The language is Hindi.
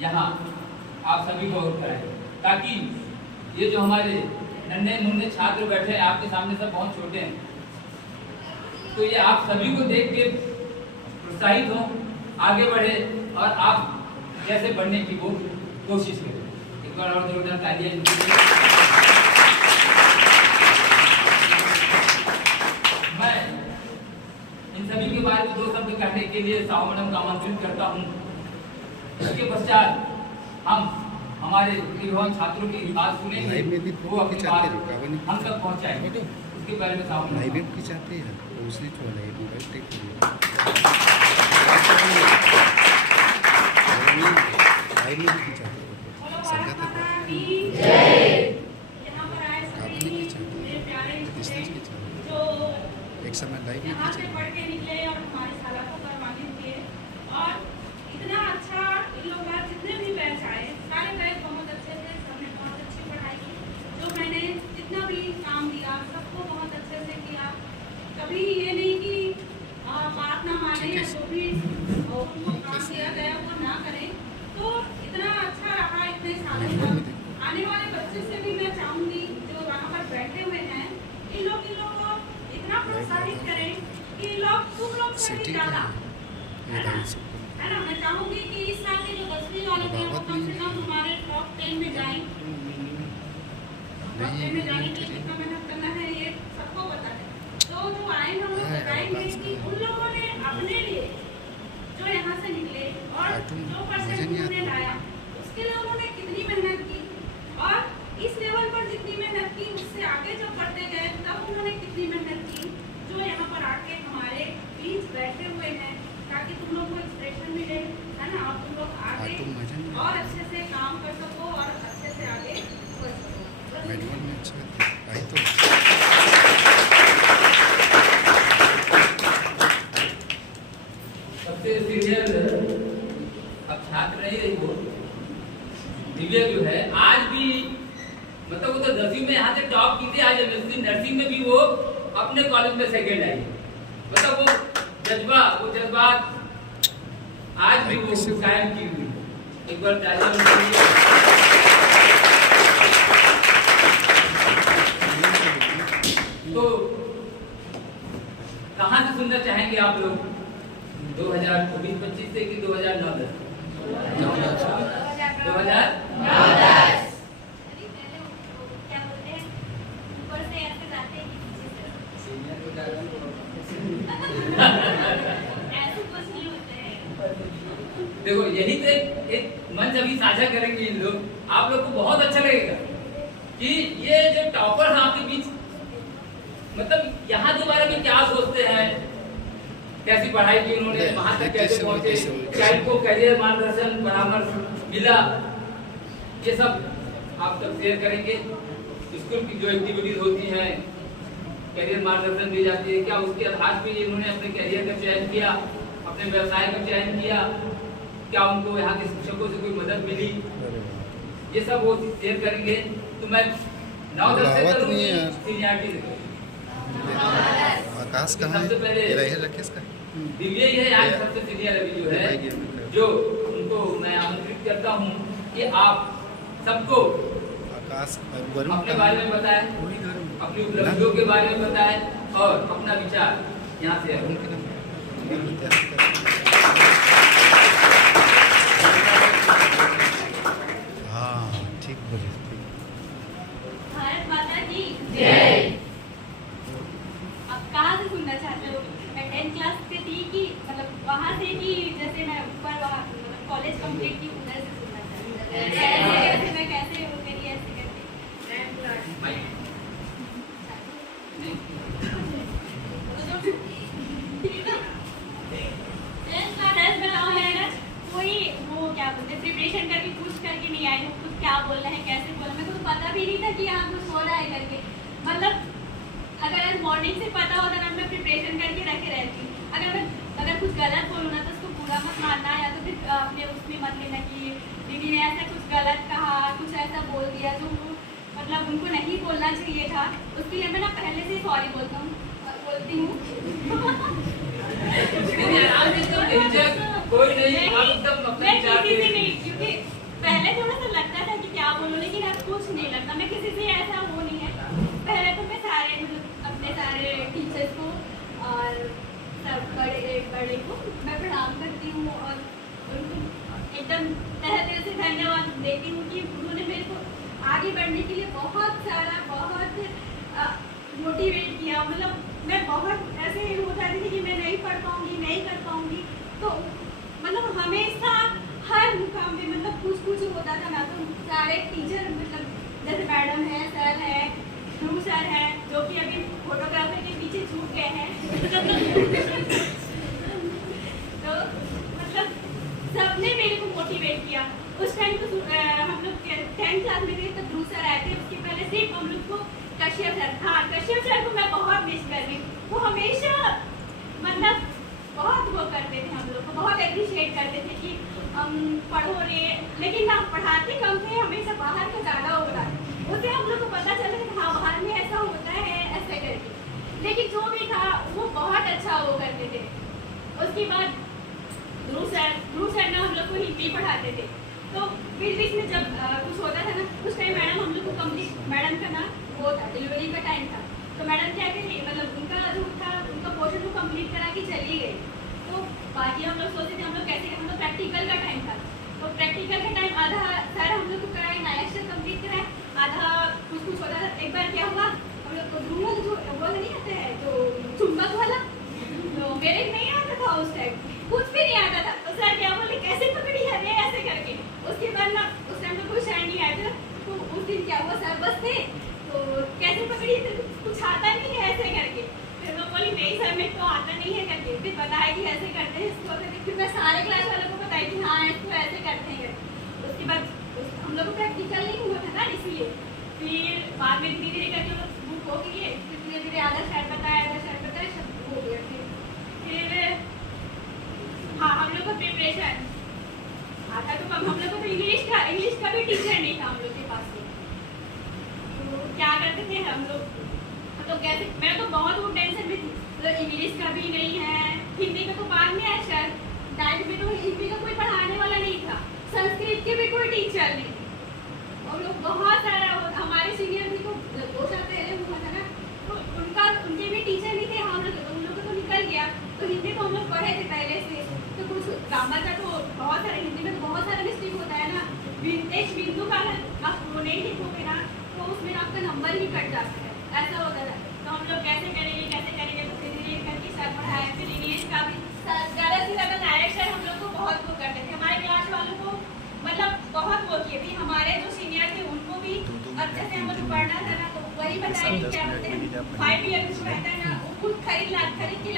यहाँ आप सभी को कराएं, ताकि ये जो हमारे नन्हे मुन्ने छात्र बैठे हैं आपके सामने सब बहुत छोटे हैं, तो ये आप सभी को देख के प्रोत्साहित हों, आगे बढ़े और आप जैसे बढ़ने की वो कोशिश करें। एक बार और जोरदार तालियां। मैं इन सभी के बारे में 2 शब्द कहने के लिए साहू मैडम को आमंत्रित करता हूँ। इसके पश्चात हम हमारे विद्वान छात्रों की बात सुनेंगे, वो अपनी बात हम तक पहुँचाएंगे। उसके बारे में साहू मैडम की चाहते हैं दूसरी एक समय लाइव में यहाँ से पढ़ के निकले और हमारे साला को करवाने दिए और इतना अच्छा इन लोग का जितने भी बैच आए सारे बैच बहुत अच्छे थे, सबने बहुत अच्छी पढ़ाई की। जो मैंने जितना भी काम दिया सबको बहुत अच्छे से किया। कभी ये नहीं कि बात ना माने या जो भी काम किया गया वो ना करें। तो इतना अच्छा रहा इतने सालों तक। आने वाले बच्चे से भी मैं चाहूँगी जो वहाँ पर बैठे हुए हैं, इन लोग को इतना प्रोत्साहित करें कि तुम लोग से भी ज़्यादा है ना। मैं चाहूँगी कि इस साल के जो 10वीं वाले थे वो कम से कम हमारे टॉप 10 में जाएं। टॉप 10 में जाने के लिए कितना मेहनत करना है ये सबको पता है। तो जो आए हम लोग बताएंगे कि उन लोगों ने अपने लिए जो यहाँ से निकले और जो परसेंट उन्होंने लाया उसके लिए उन्होंने कितनी मेहनत की और इस लेवल पर जितनी मेहनत की उससे आगे जब बढ़ते गए तब उन्होंने कितनी मेहनत की। जो यहाँ पर आके हमारे बीच बैठे हुए हैं ताकि तुम लोग को इंस्पिरेशन मिले, है ना, और तुम लोग आगे और अच्छे से काम कर सको और अच्छे से आगे बढ़ सको। सबसे सीनियर अब छात्र नहीं रही वो दिव्या जो है आज भी, मतलब वो तो 10वीं में यहाँ से टॉप की थी, आज एमएससी नर्सिंग में भी वो अपने कॉलेज में सेकेंड आई। मतलब वो जज्बात आज भी वो कायम की हुई। एक बार तो कहाँ से सुनना चाहेंगे आप लोग? 2024-25 से कि 2009-10? 2009-10 देखो यही तो एक मंच अभी साझा करेंगे इन लोग, आप लोग को बहुत अच्छा लगेगा कि ये जो टॉपर्स आपके बीच, मतलब यहाँ के बारे में क्या सोचते हैं, कैसी पढ़ाई की उन्होंने, वहां तक कैसे पहुंचे, क्या इनको करियर मार्गदर्शन परामर्श मिला, ये सब आप सब शेयर करेंगे। स्कूल की जो एक्टिविटीज होती हैं, करियर मार्गदर्शन दी जाती है, क्या उसके आधार पर इन्होंने अपने करियर का चयन किया, अपने व्यवसाय का चयन किया, क्या उनको यहाँ के शिक्षकों से कोई मदद मिली, ये सब वो शेयर करेंगे। तो मैं 9-10 से करूँगी सीनियरिटी से। आकाश कहाँ सबसे पहले दिव्या ही है आज सबसे सीनियर अभी जो है, जो उनको मैं आमंत्रित करता हूँ कि आप सबको अपने बारे में बताएं, अपनी उपलब्धियों के बारे में बताएं और अपना विचार यहाँ से भारत माता की जय। अब कहाँ से सुनना चाहते हो? मैं 10th क्लास से थी कि मतलब वहाँ से कि जैसे मैं ऊपर वहाँ मतलब कॉलेज कंप्लीट की उधर से सुनना चाहती हूँ। मैं कैसे हो मेरी ऐसे करके कोई वो क्या बोलते प्रिपरेशन करके कुछ करके नहीं आई, कुछ क्या बोलना है कैसे बोलना, मेरे को पता भी नहीं था कि यहाँ कुछ हो रहा है करके। मतलब अगर मॉर्निंग से पता होता ना मैं प्रिपरेशन करके रखे रहती। अगर कुछ गलत बोलूँ ना तो उसको बुरा मत मानना, या तो फिर अपने उसमें मत लेना कि दीदी ने ऐसा कुछ गलत कहा, कुछ ऐसा बोल दिया जो मतलब उनको नहीं बोलना चाहिए था। उसके लिए मैं ना पहले से ही सॉरी बोलती हूँ। कोई नहीं, आप एकदम अपने विचार क्योंकि बड़े को मैं प्रणाम करती हूँ और उनको एकदम तहे दिल से धन्यवाद देती हूँ कि उन्होंने मेरे को आगे बढ़ने के लिए बहुत सारा बहुत मोटिवेट किया। मतलब मैं बहुत ऐसे हो जाती थी कि मैं नहीं पढ़ पाऊँगी, नहीं कर पाऊँगी, तो मतलब हमेशा हर मुकाम पे मतलब कुछ होता था ना, तो सारे टीचर मतलब जैसे मैडम है, सर है, ध्रुव सर है जो कि अभी फोटोग्राफर के पीछे छूट गए हैं तो मतलब सबने मेरे को मोटिवेट किया। उस टाइम तो हम लोग 10th क्लास में थे तो ध्रुव सर आए थे, उसके पहले सिर्फ हम लोग को कश्यप सर, हाँ कश्यप सर को मैं बहुत मिस कर रही हूँ। वो हमेशा मतलब बहुत वो करते थे, हम लोग को बहुत अप्रिशिएट करते थे कि हम पढ़ो रे, लेकिन ना पढ़ाते कम थे, हमेशा बाहर का ज़्यादा होता है। उससे हम लोग को पता चला कि हाँ बाहर में ऐसा होता है ऐसे करके, लेकिन जो भी था वो बहुत अच्छा वो करते थे। उसके बाद ध्रुव सर ना हम लोग को हिंदी पढ़ाते थे, तो बीच में जब कुछ होता था ना उस टाइम मैडम हम लोग को कंप्लीट, मैडम का ना वो था डिलीवरी का टाइम था, तो मैडम क्या करी मतलब उनका जो था उनका पोर्शन को कंप्लीट करा के चली गई। तो बाकी हम लोग सोचते थे हम लोग कैसे, हम लोग प्रैक्टिकल का टाइम था, तो प्रैक्टिकल का टाइम आधा सर हम लोग को कराए, नया अक्षर कंप्लीट कराए, आधा कुछ होता था। एक बार क्या हुआ हम लोग को ध्रुव जो वो नहीं आता है जो चुंबक वाला, तो मेरे नहीं आता था उस टाइम, कुछ भी नहीं आता था, तो सर क्या बोले कैसे पकड़ी है रे ऐसे करके। उसके बाद ना उस टाइम तो कुछ सर नहीं आया था, तो उस दिन क्या हुआ सर बस थे तो कैसे पकड़ी है, कुछ आता नहीं है ऐसे करके। फिर मैं बोली नहीं सर मेरे को आता नहीं है करके, फिर बताया कि ऐसे करते हैं इसको करके, फिर मैं सारे क्लास वालों को बताई कि हाँ इसको ऐसे करते हैं। उसके बाद हम लोग को प्रैक्टिकल नहीं हुआ था ना, इसलिए फिर बाद में धीरे धीरे करके बुक हो गई है, फिर धीरे धीरे आधा शर्ट बताया सब हो गया। फिर हाँ हम लोग का प्रिपरेशन आता तो कम, हम लोग को तो इंग्लिश का भी टीचर नहीं था हम लोग के पास। तो क्या करते थे हम लोग, तो कैसे मैं तो बहुत वो टेंशन में थी, तो इंग्लिश का भी नहीं है, हिंदी का तो बाद में है सर, 9th में तो हिंदी का कोई पढ़ाने वाला नहीं था, संस्कृत के भी कोई टीचर नहीं थे। और लोग बहुत सारा हमारे सीनियर भी को 2 साल पहले हुआ था ना, तो उनके भी टीचर नहीं थे, हम लोग उन लोगों को तो निकल गया। तो हिंदी तो हम लोग पढ़े थे पहले से, तो कुछ ग्रामर का तो बहुत सारा, हिंदी में तो बहुत सारा मिस्टेक होता है ना, एक बिंदु का आप वो नहीं लिखोगे ना तो उसमें आपका नंबर ही कट जाता है, ऐसा होता था। तो हम लोग कैसे करेंगे तो धीरे करके सर पढ़ाए। फिर इंग्लिश का भी ज़्यादा से ज़्यादा डायरेक्ट हम लोग को बहुत वो करते थे, हमारे क्लास वालों को मतलब बहुत वो किए भी, हमारे जो सीनियर थे उनको भी अब जैसे हम लोग पढ़ना था ना तो वही बताया कि क्या बोलते हैं 5 ईयर जो रहता है ना वो खुद खरीद के